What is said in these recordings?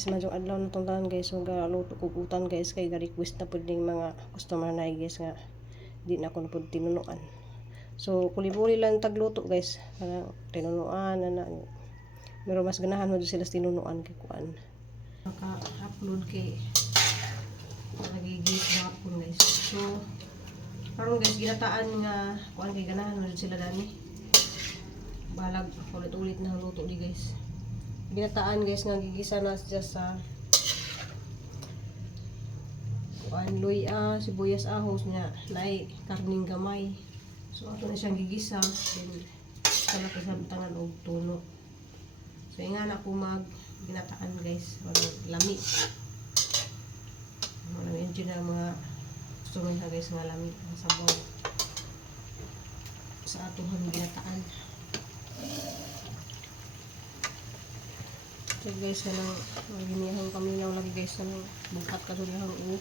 guys, madyong adlaw na itong tanan guys. So galuto kugutan guys, kay ga-request na pud ning mga customer na guys nga di na ko na pud tinunuan. So kuli-buli lang tagluto guys, para tinunuan na. Pero mas ganahan mo sila sa tinunuan kay kuan. Maka-upload kay nagigis gapon guys. So karon guys, ginataan nga kuan kay ganahan mo sila dani. Balag ulit-ulit na luto di guys. Ginataan guys nga gigisa na siya sa kuan luya, sibuyas, ahos niya, naay karning gamay. So ato na siyang gigisa, then sala ko sa tangan og tuno. So inga na ko mag ginataan guys, or lami. Wala yun dyan mga gusto mo guys nga lami ang sabaw sa atong ginataan. So guys, kanang ginihang kami lang lagi guys kanang bugat ka doon yung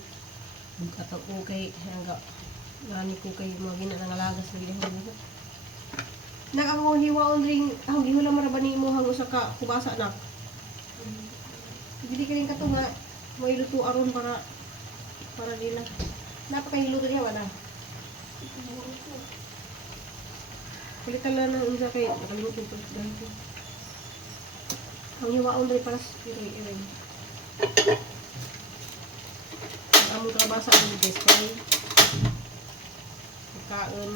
bugat ako kay hangga nani ko kay mga ginanangalagas na gihang buhok. Nakakong hiwaon ring ang gihula marabani mo hang usa ka kubasa na. Dili kini kato nga may luto aron para dila. Napakahiluto niya wala. Kulitan lang ng unsa kay nakalimutan ko dahil ang hiwaon rin para sa iring. Ang among kalabasa ang guys kay pagkaon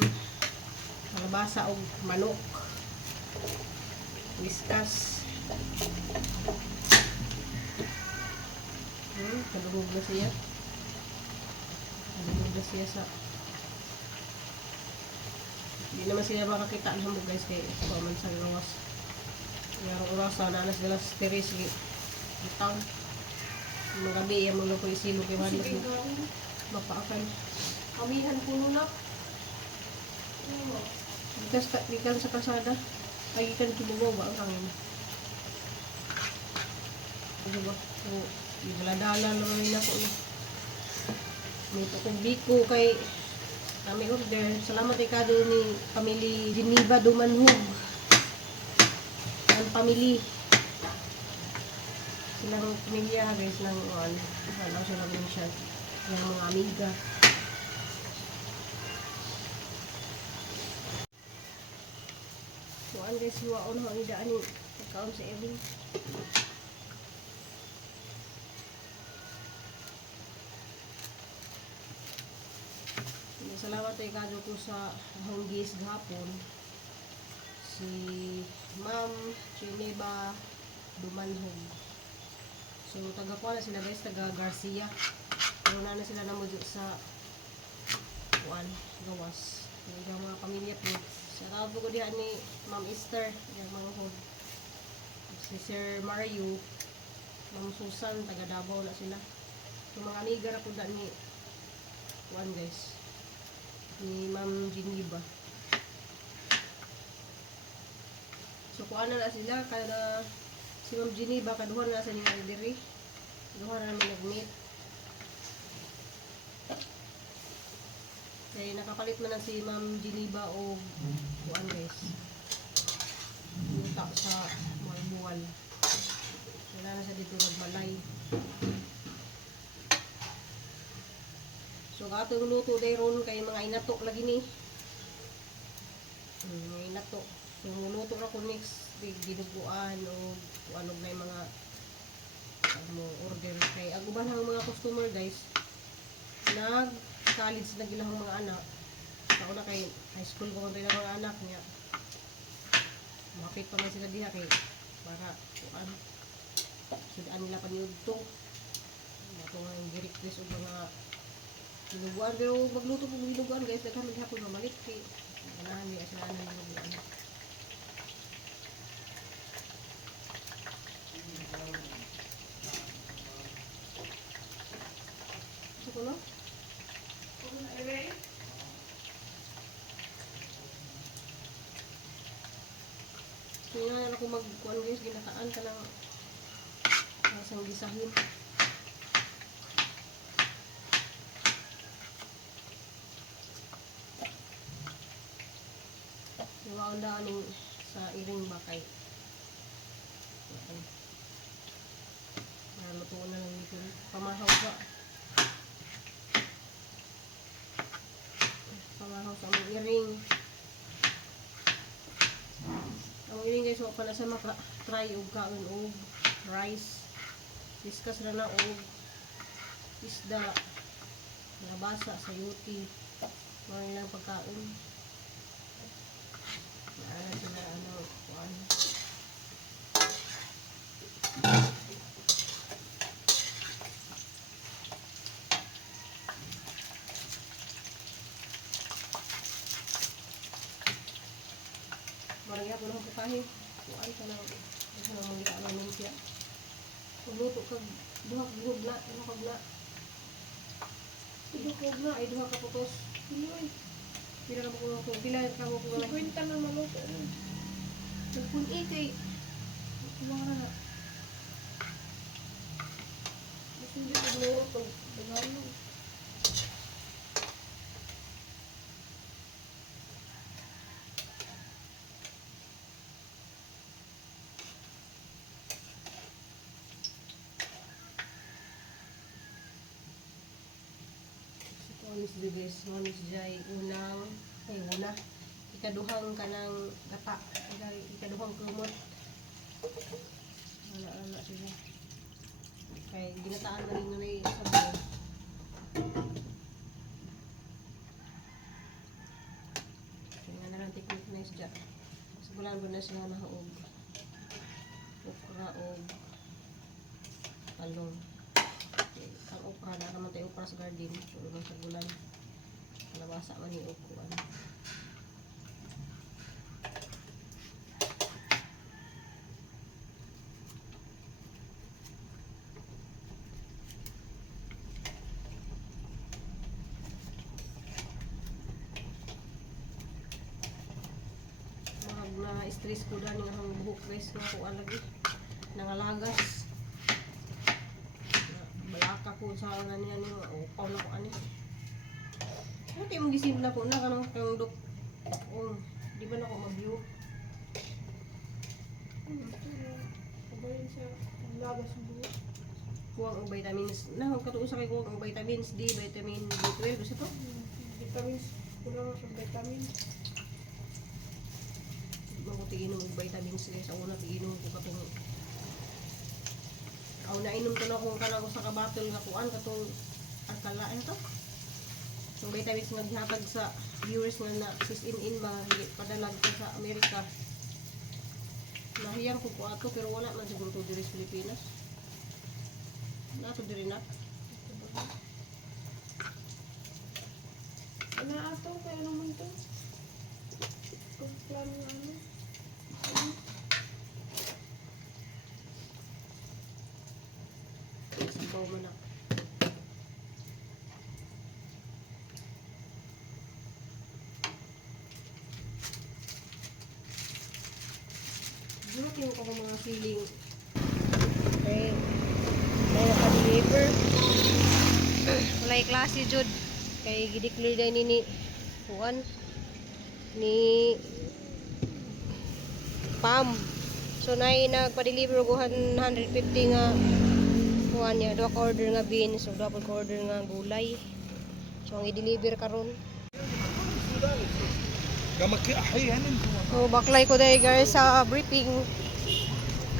kalabasa o manok, whiskas. Kalungog na siya. Kalungog na siya sa hindi naman sila makakita ng hamog guys kay man sa gawas. Yarong urasa na anas dala sa teres itang mga gabi yung mga ko isilo kay wala mapaakan kamihan puno na bikas sa kasada ay ikan kibugaw ba ang kangin diba so dala-dala naman rin ako may tukong biko kay kami order salamat ikado ni Pamili Geneva Dumanhog ang pamilya silang pamilya guys ng wala sila lang siya yung mga amiga kuan guys waon ho ang daan ni pagkaon sa Evan. Salamat ay kado ko sa hanggis gahapon si Ma'am Geneva Dumanhog. So taga ko na sila guys, taga Garcia. Pero na sila namudyo sa kuan gawas. Yung mga pamilya po. Sa tawag ko diha ni Ma'am Esther, yung mga hod. Si Sir Mario, Ma'am Susan, taga Davao na sila. Yung mga amiga ra pud ni kuan guys. Ni Ma'am Geneva. So kuan na sila kada si Ma'am Geneva kaduhan na sa nila diri. Kaduhan na naman nag-meet. Kaya nakapalit man na si Ma'am Geneva o kuan guys. Luta sa Malbual. Wala na sa dito nagbalay. So katong luto dayron kay mga inato lagi ni. Mga inato. So luto ra ko next dinuguan o ano na yung mga order kay ang uban ang mga customer guys nag-college na gilang mga anak kauna kay high school ko rin ang mga anak niya makapit pa man sila diha kay para kuan sudaan nila paniudto ato nga yung gi-request o mga dinuguan pero magluto po dinuguan guys daghan man hapon mamalit kay ganahan di sila na dinuguan. Kuno? Kaya na ako mag-kuan guys, ginataan ka ng isang gisahin. Iwaon daaning sa iring bakay. pamahaw sa among iring. Ang iring guys, wala pa na sa maka-try og kaon og rice. Discuss na na og isda, nabasa, sayuti. Mga ilang pagkaon. Naala sila kuan. Marang yapon ang putahe. Kuan ka na. Isa na mong gita namin siya. Pagluto ka, duha ka gugna, ay duha ka putos. Pinoy. Pila ka mo kung pila ka mo kung 50 na maluto. Nagpun kay kuha ka na. Mas hindi ka guluro pag dagano. Onis guys, onis jay unang ikaduhang kanang gata, ikaduhang kumot. Wala sila. Kay ginataan na rin nila yung sabaw. Kaya na lang technique na isda. Sabulan ko na sila nahaog. Okra o talong. Ang okra na naman tayo okra sa garden. Tulong sa bulan. Nabasa man yung okra. Na-stress ko dahil ang buhok guys nga ko lagi. Nangalagas. Balaka ko sa ano niya ni upaw na ko ani. Ano tayo mong gisimla ko na kanong kang dok. Oh, di ba na ko mag-view? Kabayan siya ang lagas ng buhok. Kuwang ang vitamins. Na katuon sa kay kuwang ang vitamins D, vitamin B12 gusto to? Vitamins, kulang sa vitamins. Ako tiginom og vitamins guys. Ako na tiginom ko katong ako nainom ko na kung kanang sa kabatol nga kuan katong alkala ano to? Yung vitamins nga gihatag sa viewers nga na sis in ba padalag ko sa Amerika. Nahiyang ko ato pero wala man siguro to diri sa Pilipinas. Nato diri na. Ana ato kay ano man to? Kung plano ano? Sabaw mo na. Dumating ko mga feeling. Okay. May naka-deliver. Walay klase jud. Kay gideclare day ni kuan ni Pam. So nay nagpa-deliver ko 150 nga kuan niya, duha ka order nga beans, ug double ka order nga gulay. So ang i-deliver karon. So baklay ko dai guys sa briefing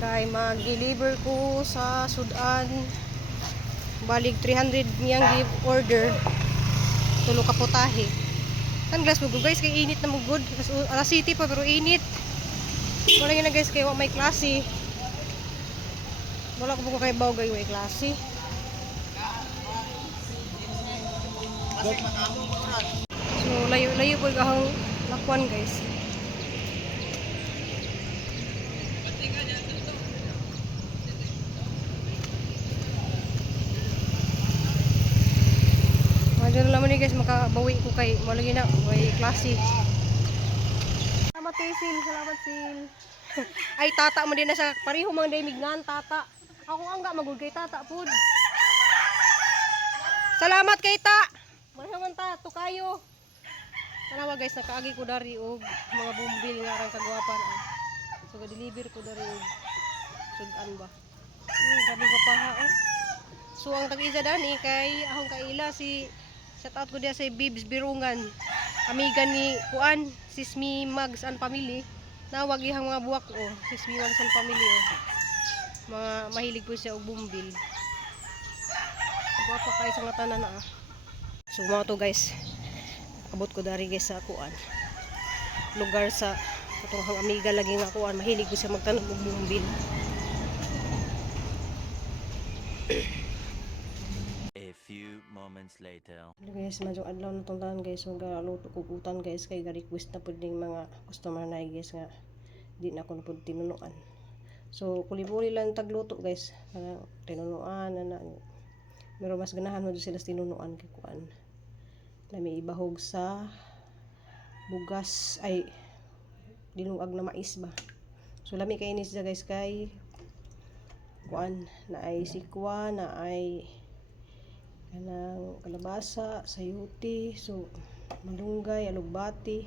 kay mag-deliver ko sa Sudan. Balig 300 niyang give order. Tulo ka putahe. Kan glass mo guys kay init na mo good. Alas city pa pero init. Wala yun na guys kay may klase. Wala ko po kay bawgay may klase. So layo po yung lakwan guys. Diyan naman ni guys makabawi ko kay malagi na may klase. Salamat sil. Ay tata mo din na sa pareho mang daymignan tata. Ako ang ga magud kay tata pud. Salamat kay ta. Pareho man ta tukayo. Tanawa guys nakaagi ko dari og mga bumbil nga rang kagwapan. So ga deliver ko dari og sudan ba. Grabe ka pa ha. So ang tag-isa dani kay ahong kaila si shout out ko dia sa Bibs Birungan. Amiga ni Kuan, Sismi Mags and Family. Nawag ihang mga buwak o, Sismi Mags and Family o. Mga mahilig po siya og bumbil. Guwapa kay sa nga tanan na. So mga to guys. Abot ko dari guys sa Kuan. Lugar sa katong amiga lagi nga Kuan, mahilig po siya magtanom og bumbil. Few moments later. Hello guys, medyo adlaw na itong tanan guys. So luto ko utan guys kay ga-request na po din mga customer na guys nga di na ako na po tinunuan. So kuli-kuli lang tagluto guys para tinunuan na pero mas ganahan mo sila sa tinunuan kay Kuan. Lami ibahog sa bugas ay dinungag na mais ba. So lami kay inis guys kay Kuan na ay sikwa na ay kanang kalabasa, sayuti, so malunggay, alugbati,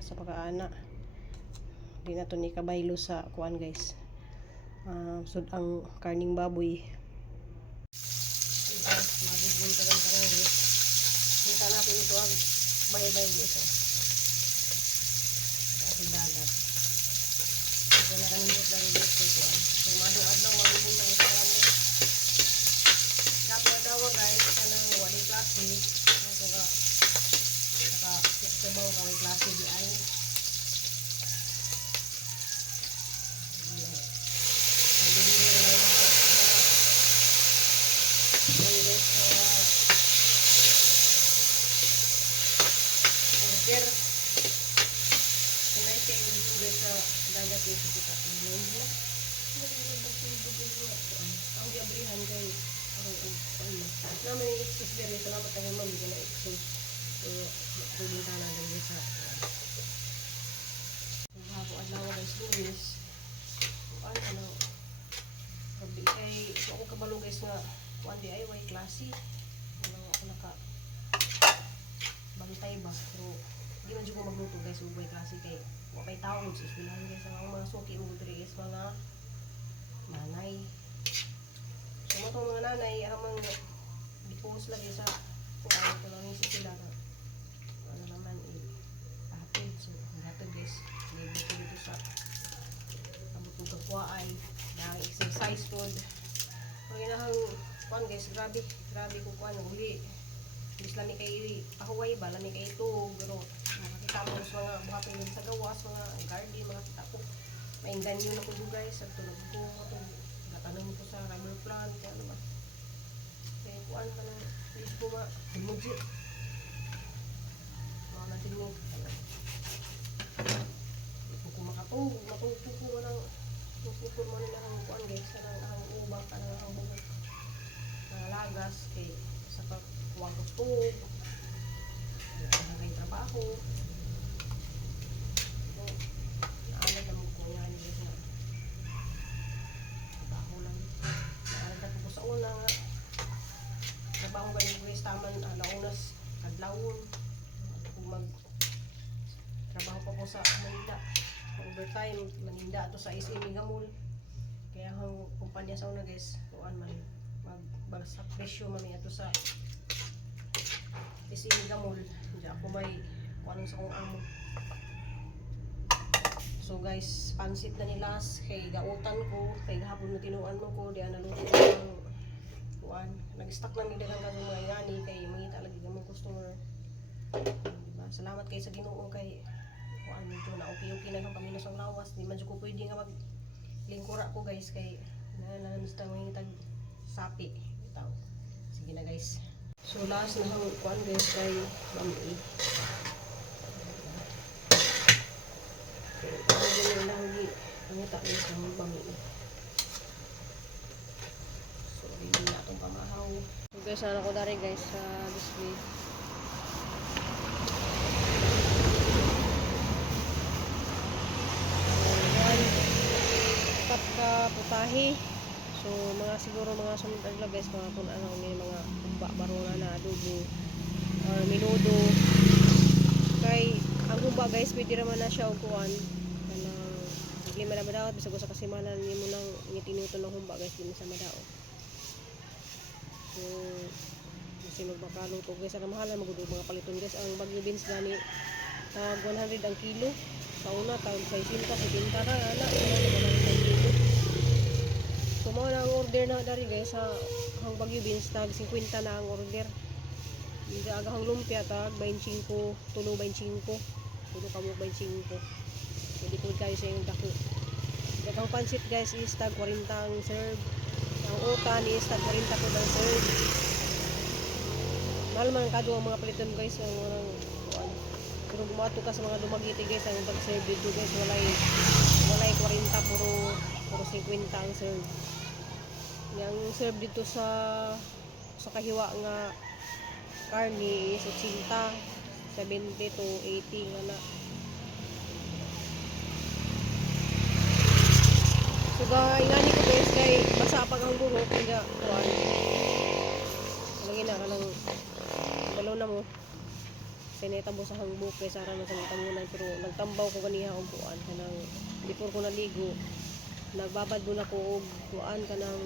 sa pagkaana. Di na to ni kabaylo sa kuan guys. So ang karning baboy. Guys, magiging ka lang guys. Dito natin ito ang bay-bay guys. Kasi dagat. Ito na kanimot lang guys ko kuan. So madung-adlaw magiging lang ito kami. Dawa guys, kanang wali klase ito ka naka-sabaw ka wali klase di ay ang binili na lang guys order kunay siya yung guys sa dagat dito kita ang diabrihan guys naman yung experience salamat kami mami na expose so makuling ka na lang sa habo adlaw guys lunes ano gabi kay ako kabalo guys nga kuan DIY klase ano ako naka bantay ba pero di man jud ko magluto guys ug klase kay wa may tawo sa eskwelahan guys ang mga suki mo diri guys mga nanay. So mo mga nanay amang dipos lagi sa kuan ko lang isa sila na ano naman hatid so hatid guys dito sa abot ng kapwa ay dahil exercise food ang inahang kuan guys grabe ko kuan uli bis lami kay pahuway ba lami kay ito pero nakakita mo sa mga buhaton sa gawas mga garden mga kitapok mainganyo na ko guys at tulog ko tanong ko sa rubber plant kaya ano ba kaya kuan pa lang please po ma lumudyo mga natin mo hindi ko makatulog matulog ko mo ng pupupur mo nila ang kuan guys sa ang ubak ka ng bubok na lagas kay sa pagkuwang kustog nagay trabaho so naalag na mo ko yan guys na una nga trabaho ba yung guys taman alaunas kadlawon kung mag trabaho pa ko sa Manila overtime maninda to sa SM Gamul kaya ang kumpanya sa una guys kuan man magbagsak presyo mami ato sa SM Gamul di ako may kuan sa kong amo so guys pansit na nilas kay gautan ko kay gahapon na tinuan mo ko di ana luto ng kuan nag-stock lang nila kang mga yani kay mangita lagi gamong customer diba salamat kay sa Ginoo kay kuan medyo na okay na lang kami na sa lawas di man jud ko pwede nga mag lingkura ko guys kay nananasta mangitag sapi bitaw sige na guys so last na hang kuan guys kay mami ano lang gi mangita guys ang mami hindi na itong pamahaw. So guys, ano ko dari guys sa display. Tap ka putahe. So mga siguro mga sunod adlaw guys, mga kung ano may mga umba barona na adobo or minudo. Kay ang umba guys, pwede naman na siya upuan. Kanang lima na madawat, bisag sa kasimanan nimo nang ngitinuto ng humba guys, di sa madao. sinog makaluto guys. Ang mahalan magudog mga paliton guys. Ang bagyo beans gani 100 ang kilo. Sa una tag 60 70 na ana 100 ang kilo. So mo na ang order na dari guys sa hang bagyo beans tag 50 na ang order. Hindi agahang lumpia tag 25 tulo 25 tulo kamo 25. Hindi po kayo sa yung dako. Ang pansit guys is tag 40 ang serve. Ang utan is tag 40 po ang serve. Mahal man kado ang mga paliton guys ang orang kuan. Pero bumato ka sa mga dumagiti guys ang pag-serve dito guys walay 40 puro 50 ang serve. Yang serve dito sa kahiwa nga karni is 80 70 to 80 nga na. So ingani ko guys kay basa pag ang buhok kaya kuan. Lagi na kanang balo na mo. Sinetabo sa hangbuk kay sara na sa tamunan pero nagtambaw ko ganiha og kuan kanang before ko naligo. Nagbabad muna ko og kuan kanang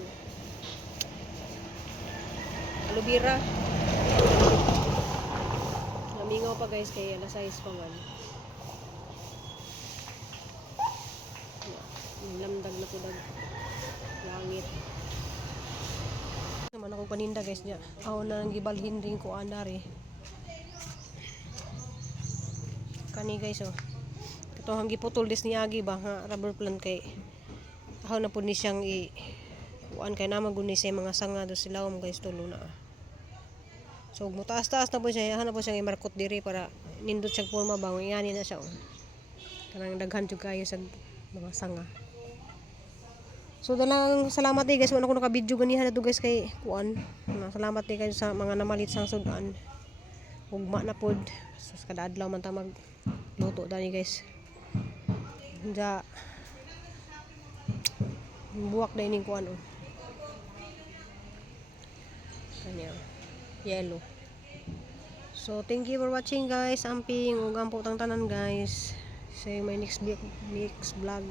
aloe vera. Namingaw pa guys kay alas 6 pa man. Lamdag na ko dag langit. Naman akong paninda guys niya. Ako na nang gibalhin rin ko anari. Kani guys oh. Ito ang giputol dis ni Agi ba nga rubber plant kay. Ako na po ni siyang kuan kay naman guni sa mga sanga do sila guys tulo na. So mutaas-taas na po siya. Hana po siyang imarkot diri para nindot siya forma ba ngani na siya oh. Kanang daghan jud kayo sa mga sanga. So dalang salamat din guys wala ko naka-video ganiha na to guys kay kuan. Salamat din kayo sa mga namalit sang sudan. Ugma na pod. So kada adlaw man ta magluto dani guys. Ja buwak na ining kuan oh. Kanya yellow. So thank you for watching guys. Amping ug ampo tang tanan guys. Say my next vlog.